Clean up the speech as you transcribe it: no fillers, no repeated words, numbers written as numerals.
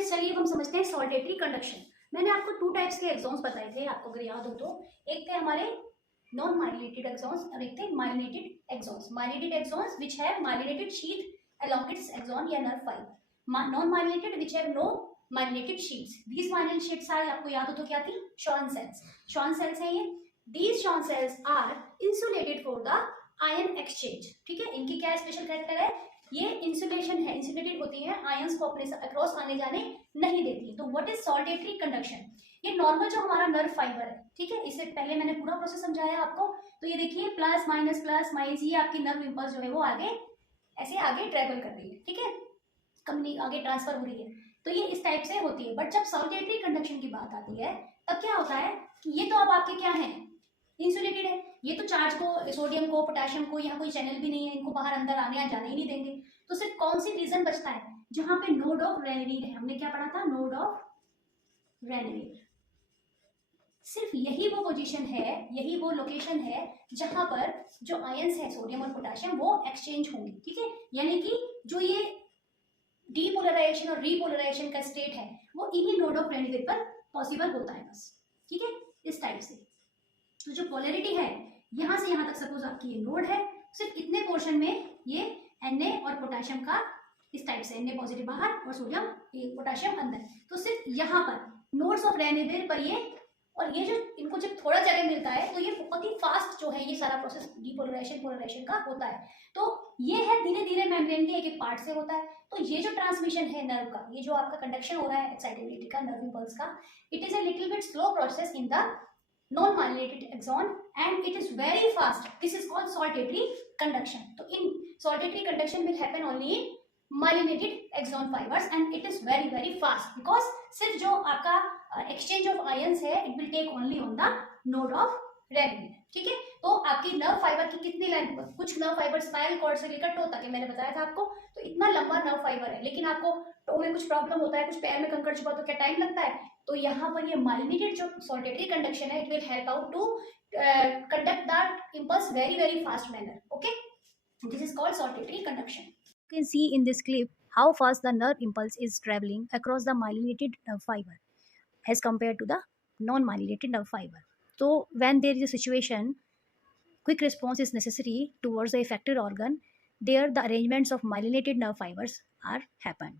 Friends, चलिए हम समझते हैं सॉल्टेटरी कंडक्शन। मैंने आपको टू टाइप्स के एक्सॉन्स बताए थे, आपको अगर याद हो तो। एक थे हमारे नॉन माइलिनेटेड एक्सॉन्स और एक थे myelinated axons. Myelinated axons which have myelinated sheath along its axon या nerve fiber, non myelinated which have no myelinated sheets. These myelinated sheets are, आपको याद हो तो क्या थी, Schwann cells. Schwann cells है ये. These Schwann cells are insulated for the ion exchange. ठीक है, इनकी क्या स्पेशल कैरेक्टर है, ये इंसुलेशन है, इंसुलेटेड होती है, आयंस को अपने अक्रॉस आने जाने नहीं देती। तो व्हाट इज सॉल्टेटरी कंडक्शन? ये नॉर्मल जो हमारा नर्व फाइबर है, ठीक है, इससे पहले मैंने पूरा प्रोसेस समझाया आपको। तो ये देखिए प्लस माइनस ये आपकी नर्व इंपल्स जो है वो आगे ऐसे आगे ट्रेवल कर रही है, ठीक है, कंपनी आगे ट्रांसफर हो रही है। तो ये इस टाइप से होती है। बट जब सॉल्टेटरी कंडक्शन की बात आती है तब क्या होता है कि ये तो अब आपके क्या है, इंसुलेटेड है। ये तो चार्ज को, सोडियम को, पोटेशियम को, यहाँ कोई चैनल भी नहीं है, इनको बाहर अंदर आने या जाने ही नहीं देंगे। तो सिर्फ कौन सी रीजन बचता है, जहां पे नोड ऑफ रेनवीर है। हमने क्या पढ़ा था, नोड ऑफ रेनवीर। सिर्फ यही वो पोजीशन है, यही वो लोकेशन है जहां पर जो आयंस है सोडियम और पोटेशियम वो एक्सचेंज होंगे, ठीक है। यानी कि जो ये डीपोलराइजेशन और रीपोलराइजेशन का स्टेट है वो इन्हीं नोड ऑफ रेनवीर पर पॉसिबल होता है बस, ठीक है, इस टाइप से। तो जो पोलैरिटी है यहां से यहां तक, सपोज आपकी ये नोड है, सिर्फ इतने पोर्शन में ये Na और पोटेशियम का इस टाइप से, Na पॉजिटिव बाहर और सोडियम पोटेशियम अंदर। तो सिर्फ यहाँ पर नोड्स ऑफ रेनवीर पर ये, और ये जो इनको जब थोड़ा जगह मिलता है तो ये बहुत ही फास्ट जो है ये सारा प्रोसेस डीपोलराइजेशन पोलराइजेशन का होता है। तो ये है धीरे धीरे मेम्ब्रेन के एक एक पार्ट से होता है। तो ये जो ट्रांसमिशन है नर्व का, ये जो आपका कंडक्शन हो रहा है एक्साइटेबिलिटी का, नर्व इंपल्स का, it is a little bit slow process in the non-myelinated axon and it is very fast. This is called saltatory conduction. So in saltatory conduction will happen only in myelinated axon fibers and it is very fast because सिर्फ जो आपका exchange of ions है it will take only on the node of रेनवीर, ठीक है। तो आपकी nerve fibre की कितनी लेंथ पर, कुछ नर्व फाइबर स्पाइनल कॉर्ड से लेकर टो तक है, मैंने बताया था आपको। तो इतना लंबा नर्व फाइबर है, लेकिन आपको टो में कुछ प्रॉब्लम होता है, कुछ पैर में कंकड़ चुका तो क्या टाइम लगता है। तो यहाँ पर ये माइलिनेटेड जो सॉल्टेटरी कंडक्शन है it will help out to conduct that impulse very fast manner. Okay, this is called saltatory conduction. You can see in this clip how fast the nerve impulse is traveling across the myelinated nerve fiber as compared to the non-myelinated nerve fiber. So when there is a situation, quick response is necessary towards the affected organ. There the arrangements of myelinated nerve fibers are happen.